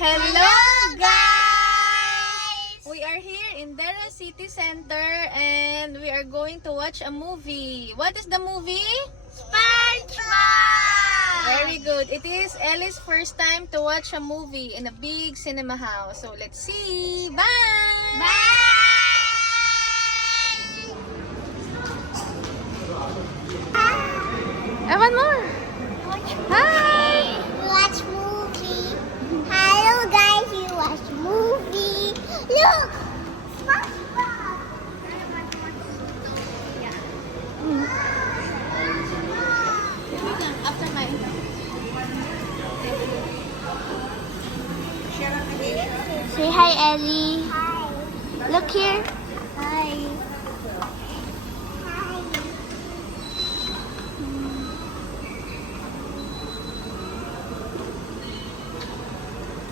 Hello guys! We are here in Dera City Center and we are going to watch a movie. What is the movie? SpongeBob! Very good. It is Ellie's first time to watch a movie in a big cinema house. So let's see. Bye! Bye! One more. Hi! Watch movie. Hello guys, you watch movie. Look! SpongeBob! After my... Say hi, Ellie. Hi. Look here. Hi.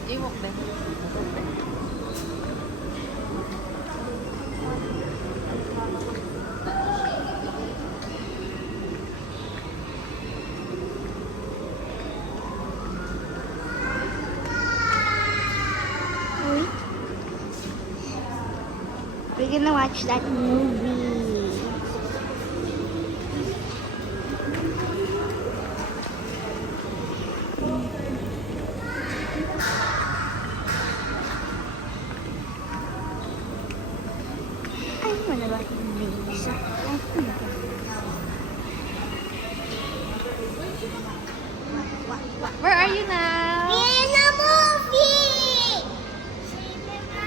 Iwok din. We're gonna watch that movie. I wanna watch movies. Where are you now? In a movie! Cinema.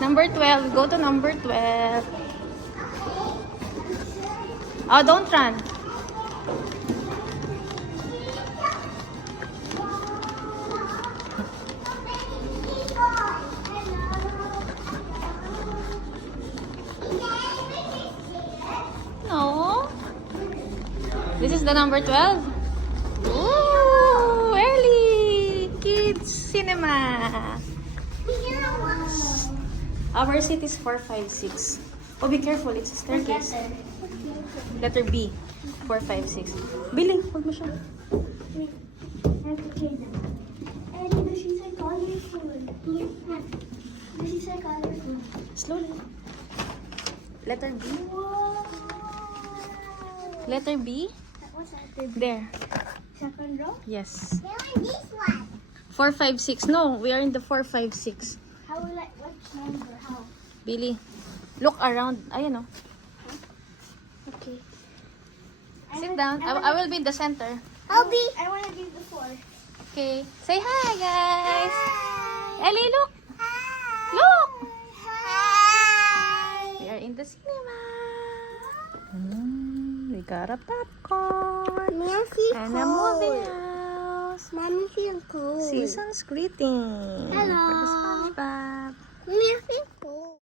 Number 12. Go to number 12. Oh, don't run. No. This is the number 12. Ooh, early. Kids cinema. Our seat is 456. Oh, be careful. It's a staircase. Letter B. 456. Billy, huwag mo siya. Slowly. Letter B. Letter B. There. Second row? Yes. This one. 456. No, we are in the 456. How will I, what number? How? Billy, look around. Ayan, oh. Okay. Sit down. I will be in the center. I'll be. I want to be the 4. Okay. Say hi, guys. Hi. Ellie, look. Hi. Look. Hi. We are in the cinema. We got a popcorn. Mommy feel And a movie house. Mommy feel cold. Season's greeting. Hello. For the SpongeBob. Mommy feel cold.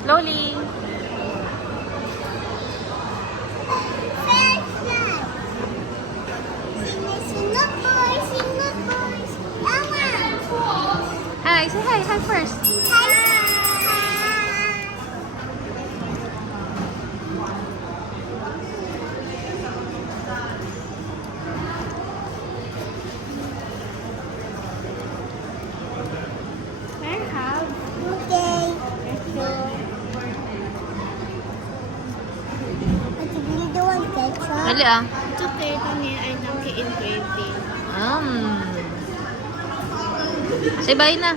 Slowly. Hi. Say hi. Hi first. Dali ah. It's okay, Tony. I know in 20. Say bye na.